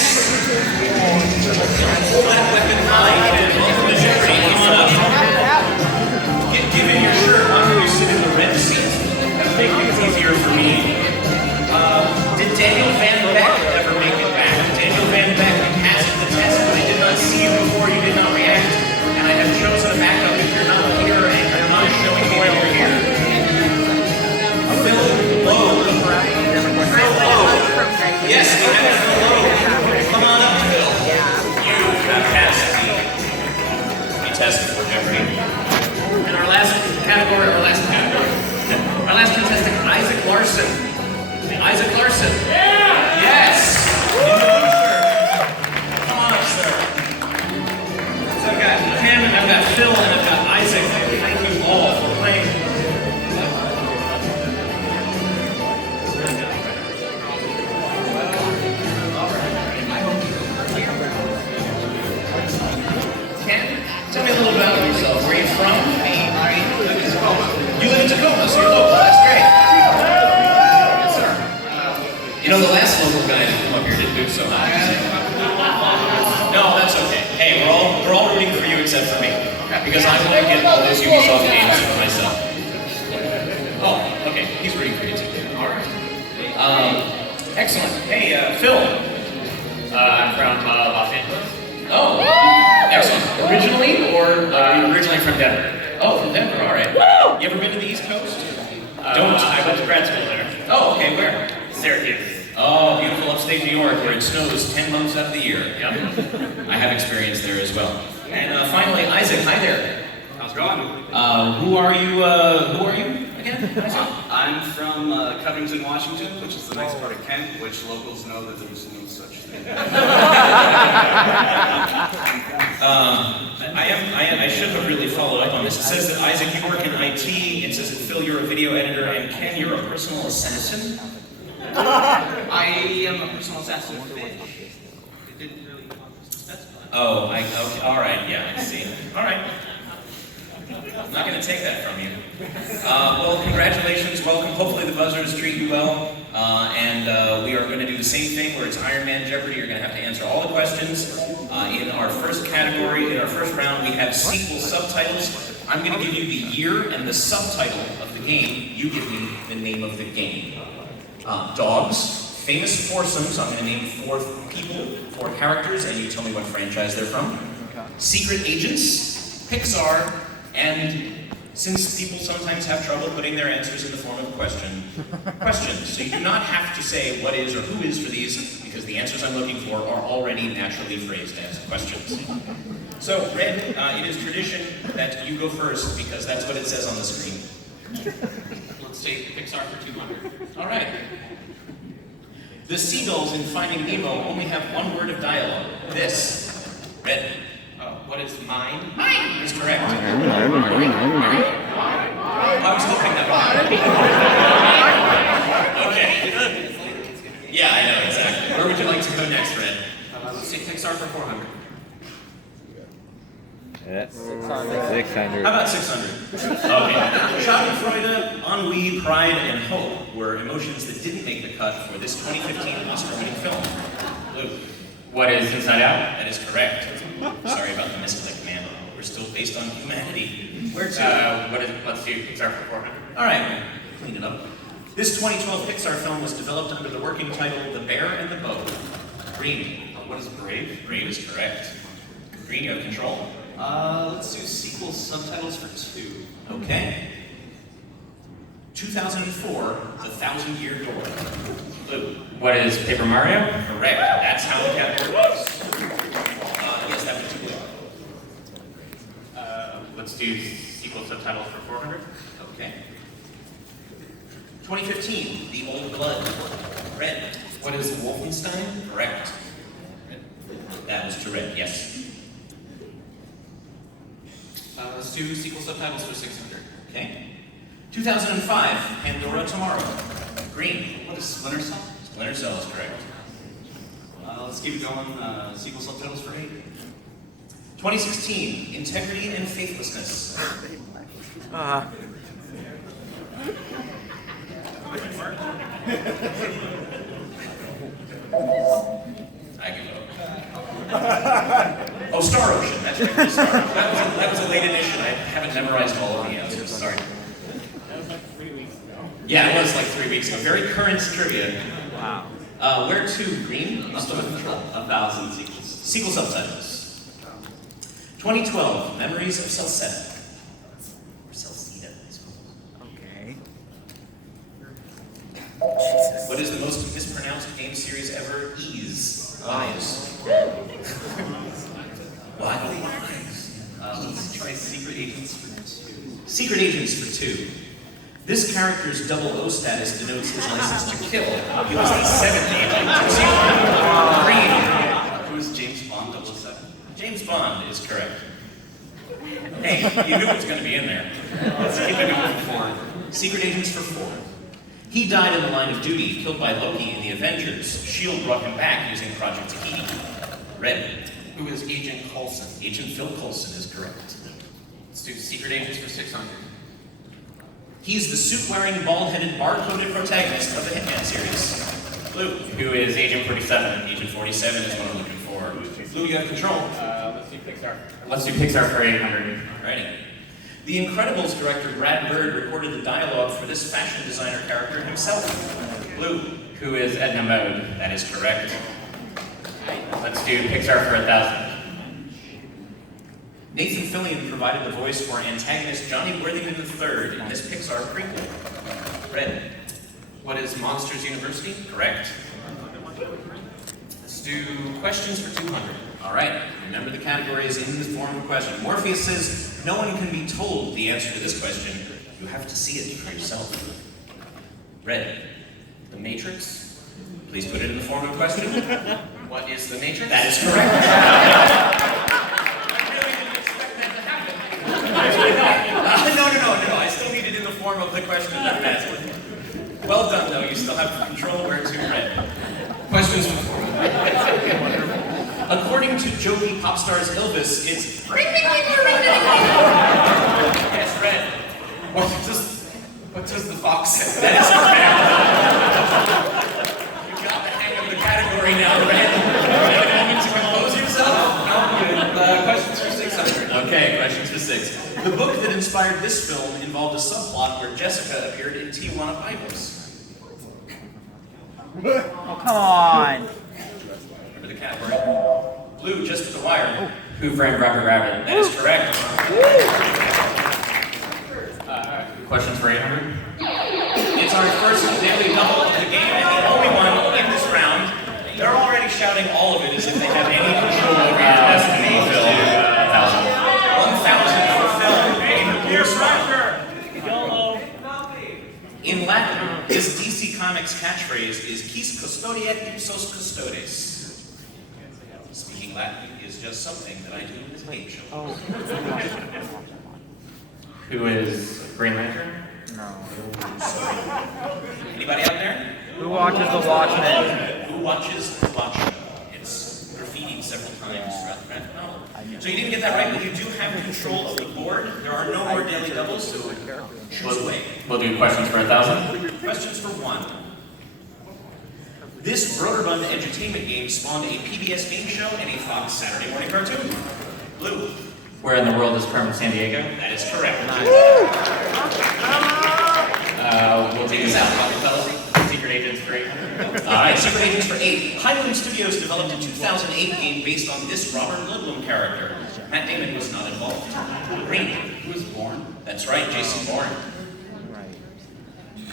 didn't do so. No, that's okay. Hey, we're all rooting for you except for me. Because I want to get all those Ubisoft games for myself. Oh, okay. He's rooting for you too. Alright. Excellent. Hey, Phil. I'm from Los Angeles. Oh, excellent. Originally, or Originally from Denver. oh, from Denver. All right. You ever been to the East Coast? Don't. I went to grad school there. Oh, okay. Where? Syracuse. Oh, beautiful upstate New York, where it snows 10 months out of the year. Yep. I have experience there as well. And finally, Isaac. Hi there. How's it going? Who are you? Who are you again? Isaac? I'm from Covington, Washington, which is the nice part of Kent, which locals know that there's no such thing. I should have really followed up on this. It says that Isaac, you work in IT. It says that Phil, you're a video editor, and Ken, you're a personal assassin. I am a personal assassin of fish. It didn't really specify. Oh, okay, all right, yeah, I see. All right. I'm not going to take that from you. Well, congratulations, welcome. Hopefully the buzzers treat you well. And we are going to do the same thing where it's Iron Man Jeopardy. You're going to have to answer all the questions. In our first category, in our first round, we have sequel subtitles. I'm going to give you the year and the subtitle of the game. You give me the name of the game. Dogs, famous foursomes. I'm going to name 4 people, 4 characters, and you tell me what franchise they're from. Secret agents, Pixar, and since people sometimes have trouble putting their answers in the form of a question, questions. So you do not have to say what is or who is for these, because the answers I'm looking for are already naturally phrased as questions. So, Red, it is tradition that you go first, because that's what it says on the screen. Let's take Pixar for 200. All right. The seagulls in Finding Nemo only have one word of dialogue. This. Red. What is mine? Mine is correct. I was hoping that one. Okay. Yeah, I know, exactly. Where would you like to go next, Red? Let's take Pixar for 400. That's 600. How about 600? Okay. Schadenfreude, ennui, pride, and hope were emotions that didn't make the cut for this 2015 Oscar-winning film. Luke. What is Inside Out? That is correct. Sorry about the misclick, man. We're still based on humanity. Where to? Let's do Pixar for 400. All right, clean it up. This 2012 Pixar film was developed under the working title The Bear and the Bow. Green. What is Brave? Brave is correct. Green, you have control. Let's do sequel subtitles for 2. Okay. 2004, The Thousand-Year Door. Blue. What is Paper Mario? Correct. That's how the category works. Yes, that was 2 blue. Let's do sequel subtitles for 400. Okay. 2015, The Old Blood. Red. What is Wolfenstein? Correct. That was to Red, yes. Let's do sequel subtitles for 600. Okay. 2005, Pandora Tomorrow. Green. What is Splinter Cell? Splinter Cell is correct. Let's keep it going. Sequel subtitles for 8. 2016, Integrity and Faithlessness. I give up. Oh, Star Ocean. That's right. Star Ocean. That was a late edition. I haven't memorized all of the answers. Sorry. Yeah, it was like 3 weeks ago. Very current trivia. Wow. Where to, Green? Must have been 1,000 sequels. Sequel subtitles. 2012, Memories of Salsetta. Or Salsita, I suppose. Okay. What is the most mispronounced game series ever? Ease. Lies. Why? Let's try Secret Agents for 2. Secret Agents for 2. This character's 00 status denotes his license to kill. He was the 7th agent. Green. Who is James Bond 007? James Bond is correct. Hey, you knew it was going to be in there. Let's keep it going for 4. Secret Agents for 4. He died in the line of duty, killed by Loki in the Avengers. S.H.I.E.L.D. brought him back using Project Tahiti. Red. Who is Agent Coulson? Agent Phil Coulson is correct. Let's do Secret Agents for 600. He's the suit-wearing, bald-headed, bar-coded protagonist of the Hitman series. Blue. Who is Agent 47? Agent 47 is what I'm looking for. Blue, you have control. Let's do Pixar. Let's do Pixar for 800. Alrighty. The Incredibles director Brad Bird recorded the dialogue for this fashion designer character himself. Blue. Who is Edna Mode? That is correct. Let's do Pixar for 1,000. Nathan Fillion provided the voice for antagonist Johnny Worthington III in this Pixar prequel. Red. What is Monsters University? Correct. Let's do questions for 200. All right. Remember the category is in the form of a question. Morpheus says no one can be told the answer to this question. You have to see it for yourself. Red. The Matrix. Please put it in the form of a question. What is the Matrix? That is correct. No. I still need it in the form of the question that I'm asking. Well done, though. You still have control where to Red. Questions for 400. According to jokey pop stars Elvis, it's yes, Red. What does the fox say? That is correct. You got the hang of the category now, Red. You have a moment to compose yourself? No, good. Questions for 600. Okay, questions for 6. The book that inspired this film involved a subplot where Jessica appeared in Tijuana Bibles. Oh, come on. Remember the category. Blue, just at the wire. Who framed Roger Rabbit? That is correct. Questions for 800. It's our first daily double of the game and the only one in this round. They're already shouting all of it as if they have any control over your destiny. 1,000 for film in the blue spot. In Latin, this DC Comics catchphrase is "Quis custodiet ipsos custodes." Speaking Latin is just something that I do in this game show. Who is Green Lantern? Anybody out there? Who watches The Watchmen? Who watches the Watchmen? It's graffitied several times throughout the graphic novel. So you didn't get that right, but you do have control of the board. There are no more daily doubles, so choose away. We'll do questions for 1,000. Questions for 1. This Broderbund entertainment game spawned a PBS game show and a Fox Saturday morning cartoon. Blue. Where in the world is Carmen Sandiego? That is correct. We'll take Take us out, Rockefeller. Secret Agents for 800. Alright, Secret Agents for 8. Highland Studios developed a 2008 game based on this Robert Ludlum character. Matt Damon was not involved. Green. Who was born? That's right, Jason Bourne.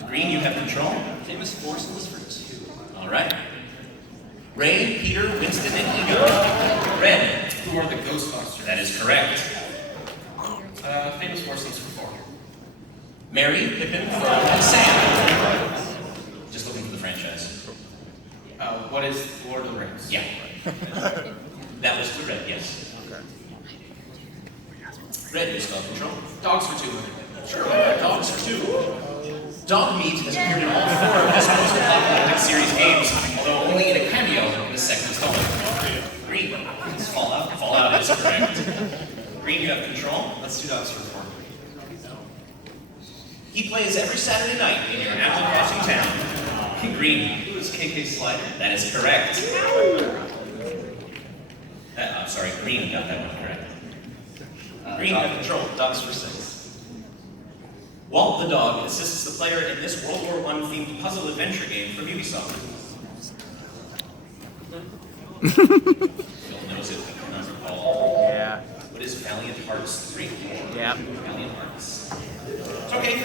Green, you have control. Famous forces for 2. Alright. Ray, Peter, Winston, and Ego. Red. Who are the Ghostbusters? That is correct. Famous forces for 4. Mary, Pippin, Frodo, and Sam. Just looking for the franchise. What is Lord of the Rings? Yeah. That was the red, yes. Red, you still have control. Dogs for 200. Sure, why not? Dogs for 2. Dog Meat has appeared in all 4 of this post-apocalyptic series games, although only in a cameo in the second installment. Green. It's Fallout. Fallout is correct. Green, you have control. Let's do dogs for 4. He plays every Saturday night in your Animal Crossing town. Green. Who is KK Slider? That is correct. I'm sorry, Green got that one correct. Green, you have control. Dogs for 6. Walt the dog assists the player in this World War I themed puzzle adventure game from Ubisoft. Phil knows it, but cannot recall. Yeah. What is Valiant Hearts 3? Yeah. Valiant Hearts. It's okay.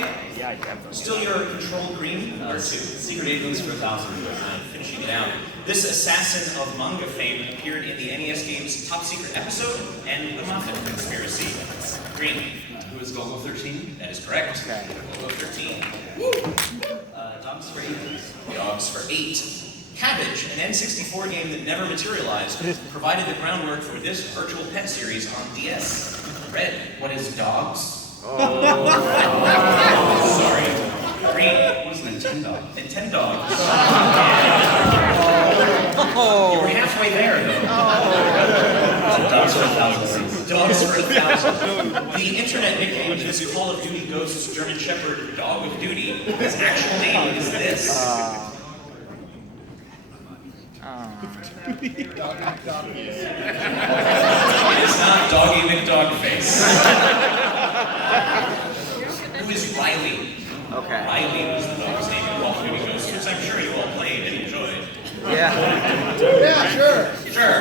Still your control, Green. Or 2. Secret Agents for 1,000. Finishing it out. This assassin of manga fame appeared in the NES game's Top Secret episode and the Moffat Conspiracy. Green. Who is Golgo 13? That is correct. Okay. Golgo 13. Dogs for 8. Dogs for 8. Cabbage, an N64 game that never materialized, provided the groundwork for this virtual pet series on DS. Red. What is Dogs? Sorry. Green. What is Nintendo? Nintendo. You were halfway there, though. Dogs for 1,000. Dogs for 1,000. The internet nickname of this Call of Duty Ghosts German Shepherd Dog of Duty, his actual name is this. It is not Doggy McDogface. Who is Riley? Okay. Riley was the dog's name in Call of Duty Ghosts, which I'm sure you all played and enjoyed. Yeah. Sure.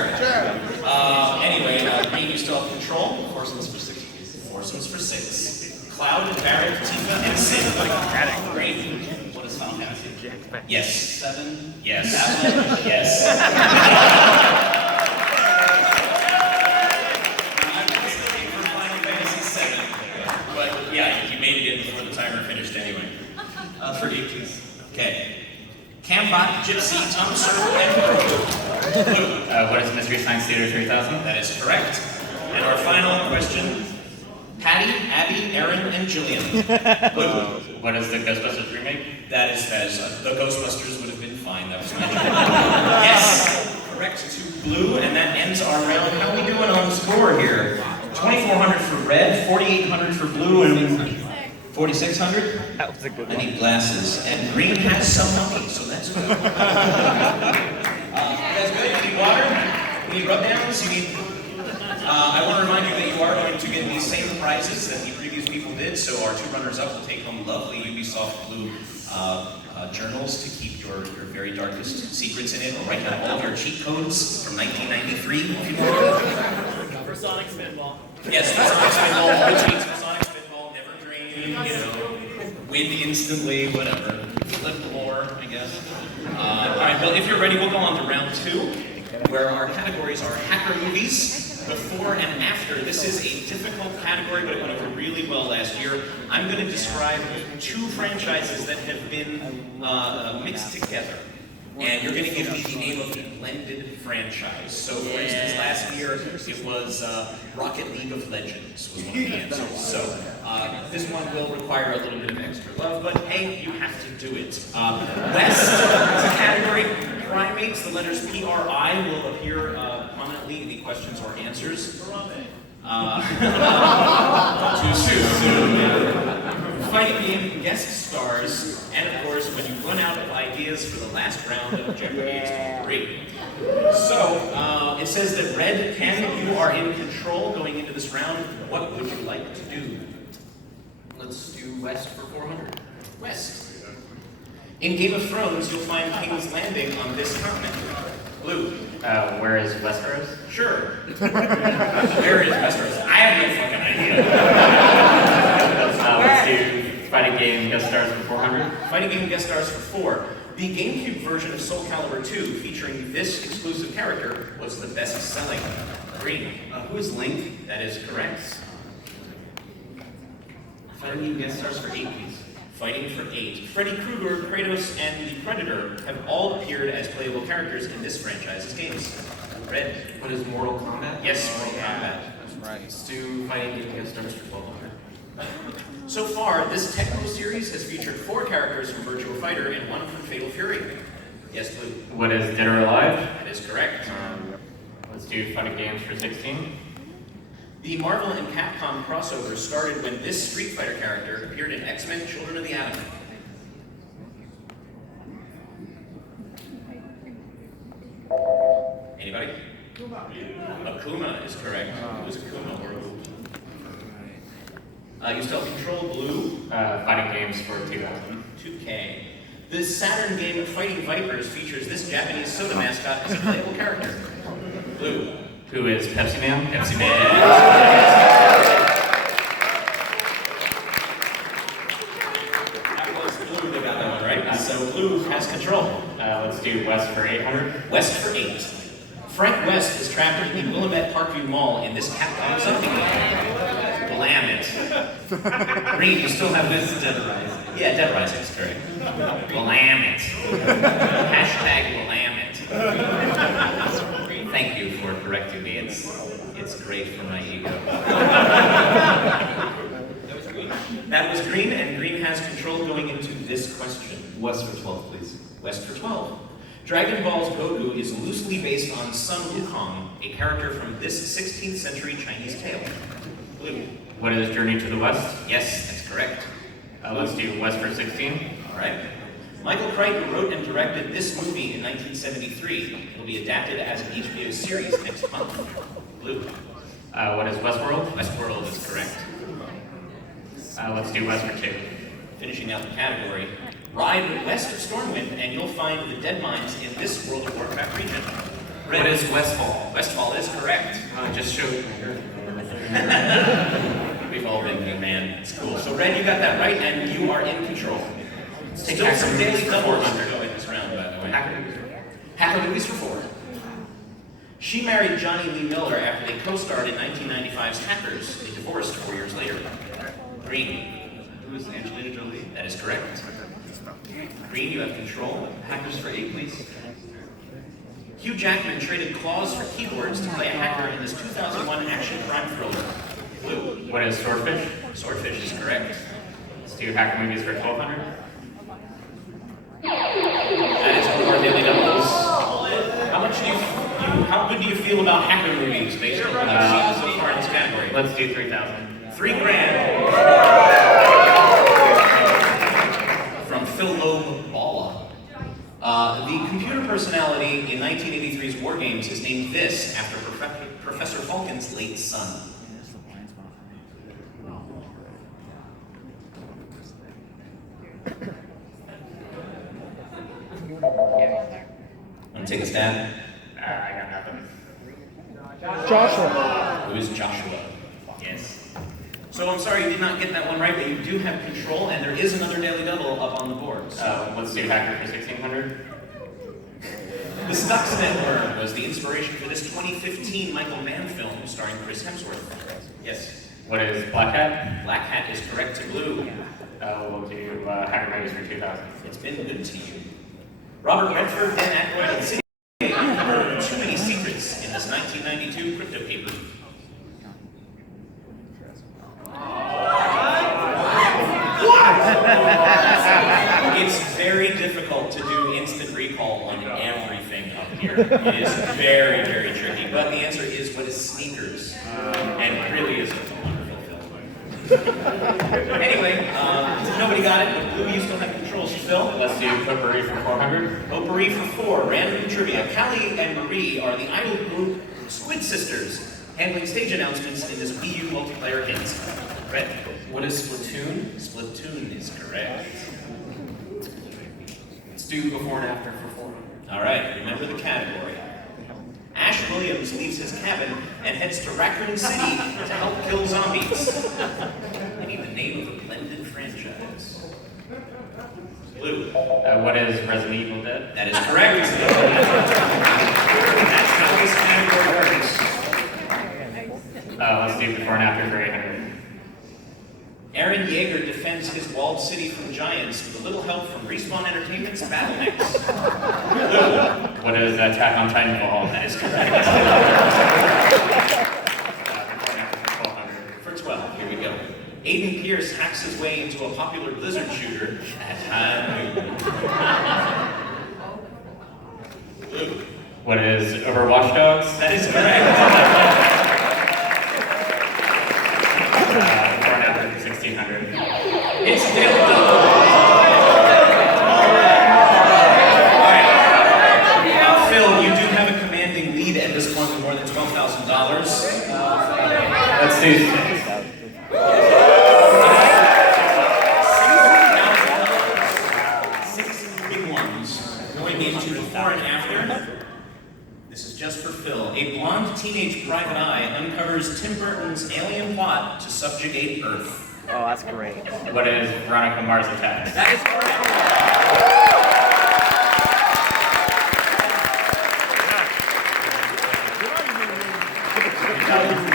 Anyway, Green, you still have control. Foursomes for 6. Foursomes for 6. Cloud, Barrett, Tifa, and Sid. Great. What is Final Fantasy? Yes. 7. Yes. Yes. I'm still looking for Final Fantasy 7. But yeah, you made it in before the timer finished anyway. For 8, please. Okay. Cambot, Gypsy, Tom Server, and Blue. What is Mystery Science Theater 3000? That is correct. And our final question, Patty, Abby, Aaron, and Jillian. Blue. What is the Ghostbusters remake? That is the Ghostbusters would have been fine. That was my job. Yes, correct to Blue, and that ends our round. How are we doing on the score here? 2,400 for red, 4,800 for blue, and 4,600? That was a good I need glasses. And green has some money, so that's good. That's good. You need water? You need rub downs? You need. I want to remind you that you are going to get these same prizes that the previous people did. So our 2 runners-up will take home lovely Ubisoft Blue journals to keep your very darkest secrets in it, or write down all of your cheat codes from 1993, if you want. For Sonic Spinball. Yes, for Sonic Spinball, all the cheats for Sonic Spinball, never dream, win instantly, whatever. Flip more, I guess. Alright, well, if you're ready, we'll go on to round 2, where our categories are hacker movies, before and after. This is a difficult category, but it went over really well last year. I'm going to describe 2 franchises that have been mixed together. And you're going to give me the name of the blended franchise. So, for instance, last year it was Rocket League of Legends was one of the answers. So, this one will require a little bit of extra love, but hey, you have to do it. West is a category. Primates, the letters P-R-I will appear prominently in the questions or answers. Too soon. Fighting game guest stars, and of course, when you run out of ideas for the last round of Jeopardy, it's 3. So, it says that Red, Ken, you are in control going into this round. What would you like to do? Let's do West for 400. West. In Game of Thrones, you'll find King's Landing on this continent. Blue. Where is Westeros? Sure. Where is Westeros? I have no fucking idea. Let's do Fighting Game Guest Stars for 400. Fighting game guest stars for 4. The GameCube version of Soul Calibur 2, featuring this exclusive character, was the best-selling. Green. Who is Link? That is correct. Fighting game guest stars for 8, please. Fighting for 8. Freddy Krueger, Kratos, and the Predator have all appeared as playable characters in this franchise's games. Red. What is Mortal Kombat? Yes, Mortal Kombat. Let's do Fighting Game Guest Stars for 1,200. So far, this Tecmo series has featured 4 characters from Virtua Fighter and 1 from Fatal Fury. Yes, Blue. What is Dead or Alive? That is correct. Let's do Fighting Games for 16. The Marvel and Capcom crossover started when this Street Fighter character appeared in X-Men Children of the Atom. Anybody? Akuma is correct. Who is Akuma or who? You still control Blue. Fighting Games for 2,000. 2K. The Saturn game Fighting Vipers features this Japanese soda mascot as a playable character. Blue. Who is Pepsi Man? Pepsi Man. That was Blue that got that one right. So Blue has control. Let's do West for 800. West for 8. Frank West is trapped in the Willamette Parkview Mall in this Capcom something game. Blam it. Green, you still have this. Dead Rising. Yeah, Dead Rising is correct. Blam it. Hashtag blam it. Thank you for correcting me. It's great for my ego. That was Green, and Green has control going into this question. West for 12, please. West for 12. Dragon Ball's Goku is loosely based on Sun Wukong, a character from this 16th century Chinese tale. Blue. What is Journey to the West? Yes, that's correct. Let's do West for 16. All right. Michael Crichton wrote and directed this movie in 1973. It will be adapted as an HBO series next month. Blue. What is Westworld? Westworld is correct. Let's do West for 2. Finishing out the category, ride west of Stormwind and you'll find the dead mines in this World of Warcraft region. What is Westfall? Westfall is correct. Just showed. We've all been good, man. It's cool. So Red, you got that right, and you are in control. Still some daily doubles to go in this round, by the way. Hacker movies for 4. She married Johnny Lee Miller after they co-starred in 1995's Hackers. They divorced 4 years later. Green. Who is Angelina Jolie? That is correct. Green, you have control. Hackers for 8, please. Hugh Jackman traded claws for keyboards to play a hacker in this 2001 action crime thriller. Blue. What is Swordfish? Swordfish is correct. Let's do hacker movies for 1,200. That is one of our daily doubles. How good do you feel about hacker movies based on what you've seen so far in this category? Let's do 3,000. $3,000. From Phil Loeb Balla. The computer personality in 1983's War Games is named this after Professor Vulcan's late son. Want to take a stab? I got nothing. Joshua. Who is Joshua? Yes. So I'm sorry you did not get that one right, but you do have control, and there is another daily double up on the board. So Let's do hacker for 1,600. the Stuxnet worm was the inspiration for this 2015 Michael Mann film starring Chris Hemsworth. Yes. What is Black Hat? Black Hat is correct to Blue. We'll do hacker movies for 2,000. It's been good to you. Robert Redford, Dan Aykroyd, and Sidney uncovered too many secrets in this 1992 crypto paper. It's very difficult to do instant recall on everything up here. It is very, very tricky. But the answer is what is sneakers? And it really is a wonderful film. Anyway, nobody got it, but Blue, you still have control. So Phil? Let's do Potpourri for 400. Potpourri for 4. Random trivia. Callie and Marie are the idol group Squid Sisters, handling stage announcements in this Wii U multiplayer hit. Red. What is Splatoon? Splatoon is correct. Let's do before and after for 400. All right, remember the category. Ash Williams leaves his cabin and heads to Raccoon City to help kill zombies. I need the name of the blended franchise. Blue. What is Resident Evil Dead? That is correct. That's how this category works. Let's do before and after for 800. Aaron Yeager defends his walled city from giants with a little help from Respawn Entertainment's Battlemechs. What is Attack on Titanfall? That is correct. For 12, here we go. Aiden Pierce hacks his way into a popular Blizzard shooter at high noon. Blue. What is Overwatch Dogs? That is correct. Before and after for 1,600. It's Daily Double. Phil, you do have a commanding lead at this point with more than $12,000. Let's do $6 big ones going into before and after. This is just for Phil. A blonde teenage private eye uncovers Tim Burton's alien plot to subjugate Earth. Oh, that's great. What is Veronica Mars Attacks? That is correct.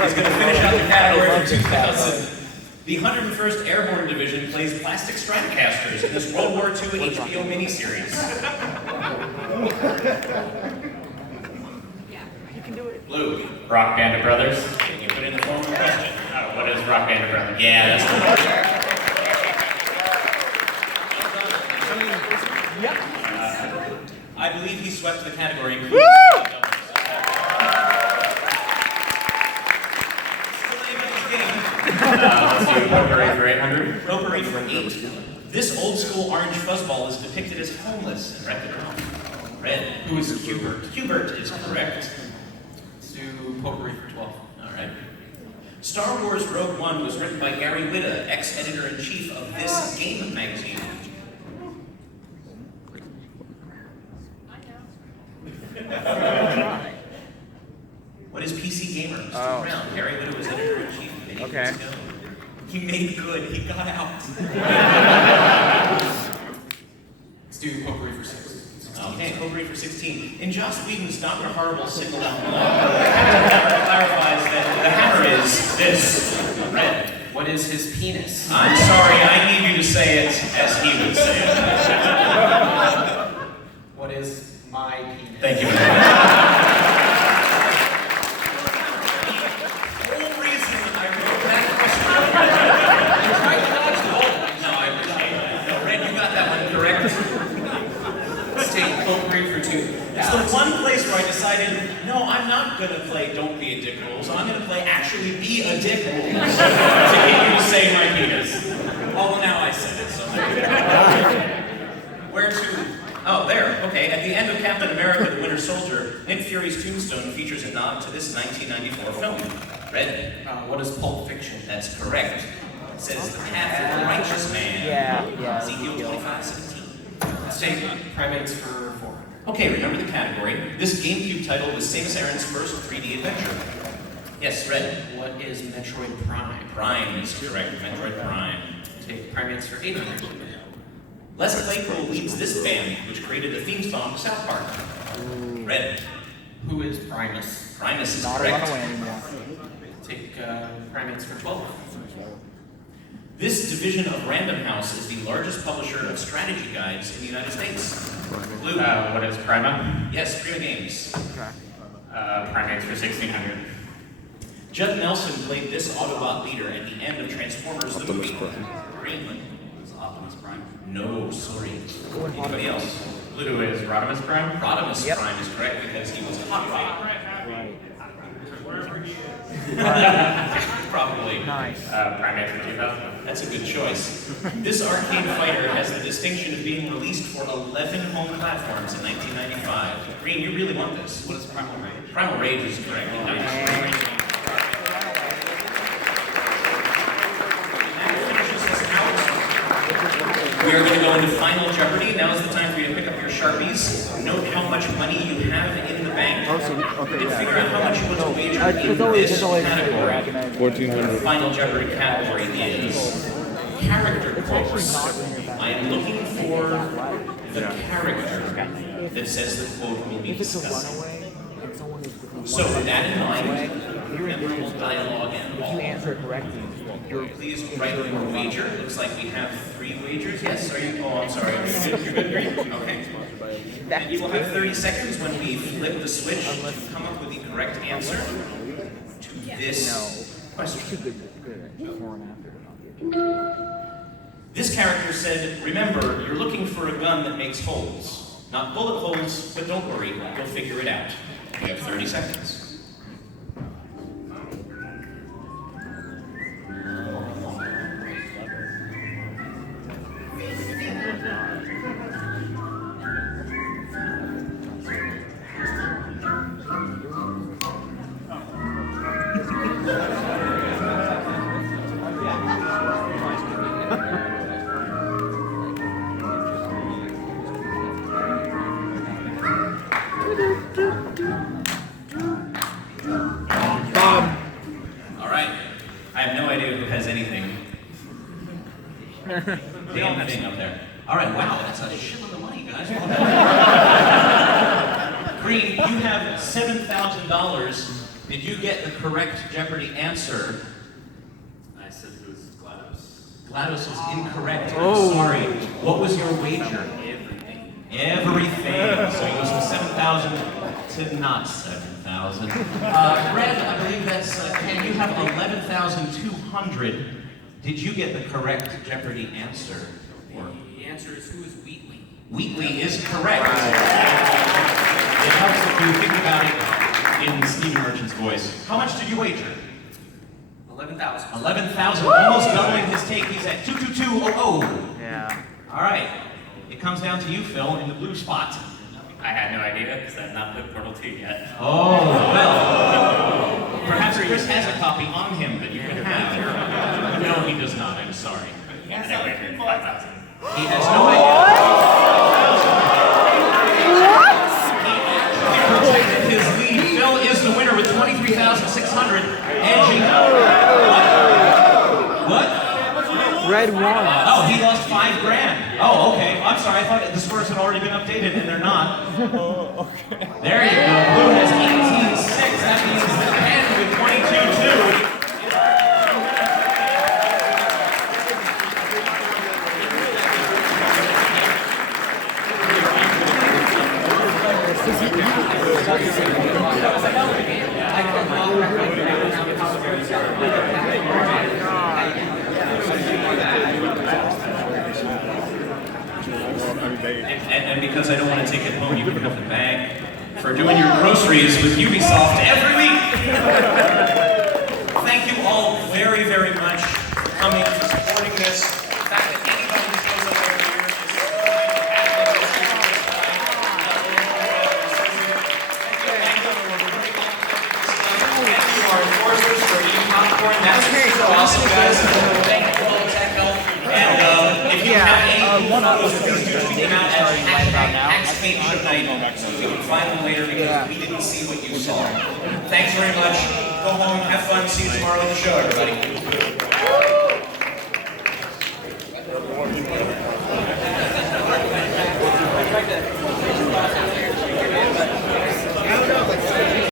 He's going to finish out the category for 2000. The 101st Airborne Division plays plastic Stratocasters in this World War II HBO miniseries. Blue. Rock Band of Brothers. Can you put in the form of a question? What is Rock Band of Brothers? Yeah, that's correct. I believe he swept the category. Still able to game. Let's do Potpourri for 800. Potpourri for 8. This old school orange fuzzball is depicted as homeless and wrecked around. Red. Who is Hubert? Hubert is correct. Let's do potpourri for 12. All right. Star Wars Rogue One was written by Gary Whitta, ex-editor-in-chief of this game magazine. What is PC Gamer? Still around. Gary Whitta was editor-in-chief many years ago. He made good. He got out. Let's do potpourri for 6. Okay, potpourri for 16. In Joss Whedon's Dr. Horrible sickle down below, Captain Hammer clarifies that the hammer is this. Red. What is his penis? I'm sorry, I need you to say it as he would say it. What is my penis? Thank you very much. The whole reason I wrote that question. No, I appreciate it. No, Red, you got that one correct. Let's take potpourri for 2. It's the one place where I decided, no, I'm not going to play Don't Be a Dick Rules. I'm going to play Actually Be a Dick Rules to get you to say my penis. Oh, well, now I said it, so there you go. Where to? Oh, there. Okay, at the end of Captain America, the Winter Soldier, Nick Fury's tombstone features a nod to this 1994 film. Red. What is Pulp Fiction? That's correct. It says the path of the righteous man. Yeah. Ezekiel 25:17. Let's take primates for 400. Okay, remember the category. This GameCube title was Samus Aran's first 3D adventure. Yes, Red. What is Metroid Prime? Prime is correct. Metroid Prime. Take primates for 800. Les Claypool leads this band, which created the theme song to South Park. Red. Who is Primus? Primus is Not a correct. runaway anymore. Take primates for 12. This division of Random House is the largest publisher of strategy guides in the United States. Blue. What is Prima? Yes, Prima Games. Primates for 1600. Judd Nelson played this Autobot leader at the end of Transformers the movie. Green. Optimus Prime. No, sorry. Anybody else? Who is Rodimus Prime? Rodimus Prime is correct because he was Hot Rod. Probably. Nice. Primates for 2000. That's a good choice. This arcade fighter has the distinction of being released for 11 home platforms in 1995. Green, you really want this. What is Primal Rage? Primal Rage is correct. We are going to go into Final Jeopardy. Now is the time for you to pick up your Sharpies. Note how much money you have in the bank. And figure out how much you want to wager in this category. 1400. Final Jeopardy category is character quotes. I am looking for the character that says the quote will be If it's a discussed. runaway, it's someone who's So with that in mind, memorable dialogue and if you answer it correctly, please write your wager. Looks like we have 3 wagers. Yes, are you? Oh, I'm sorry. You're good, Green? Okay. And you will have 30 seconds when we flip the switch to come up with the correct answer to this question. This character said, remember, you're looking for a gun that makes holes. Not bullet holes, but don't worry, you'll figure it out. You have 30 seconds. All right. I have no idea who has anything. Damn thing up there. All right, wow, that's a shitload of money, guys. Well done. Green, you have $7,000. Did you get the correct Jeopardy answer? I said it was GLaDOS. GLaDOS is incorrect. I'm sorry. What was your wager? Everything. So it goes from 7,000 to not 7,000. Red, I believe that's, Ken, you have 11,200. Did you get the correct Jeopardy answer? The answer is who is Wheatley? Wheatley is correct. It helps if you think about it in Stephen Merchant's voice. How much did you wager? 11,000. 11,000, almost doubling his take. He's at 22200. Yeah. All right. It comes down to you, Phil, in the blue spot. I had no idea because I've not put Portal 2 yet. Oh, well. Perhaps Chris has a copy on him that you can have. No, he does not. I'm sorry. And I waited 5,000. He has no idea. He protected his lead. Phil is the winner with 23,600. Angie. What? Red won. Oh, he lost $5,000. Oh, okay. I'm sorry. I thought the scores had already been updated, and they're not. Okay. There you go. Blue has 18-6. That means pen with 22-2. And because I don't want to take it home, you can have the bag for doing your groceries with Ubisoft every week. Thank you all very, very much for coming, for supporting this. The fact that anybody who shows up every year is thank you, our enforcers, for eating popcorn. That's so awesome, guys. Thank you for all the tech help. And if you have any photos, please do tweet them out as #HacksPageOfNight so we can find them later because we didn't see what you saw. Thanks very much. Go home, have fun, see you tomorrow on the show, everybody.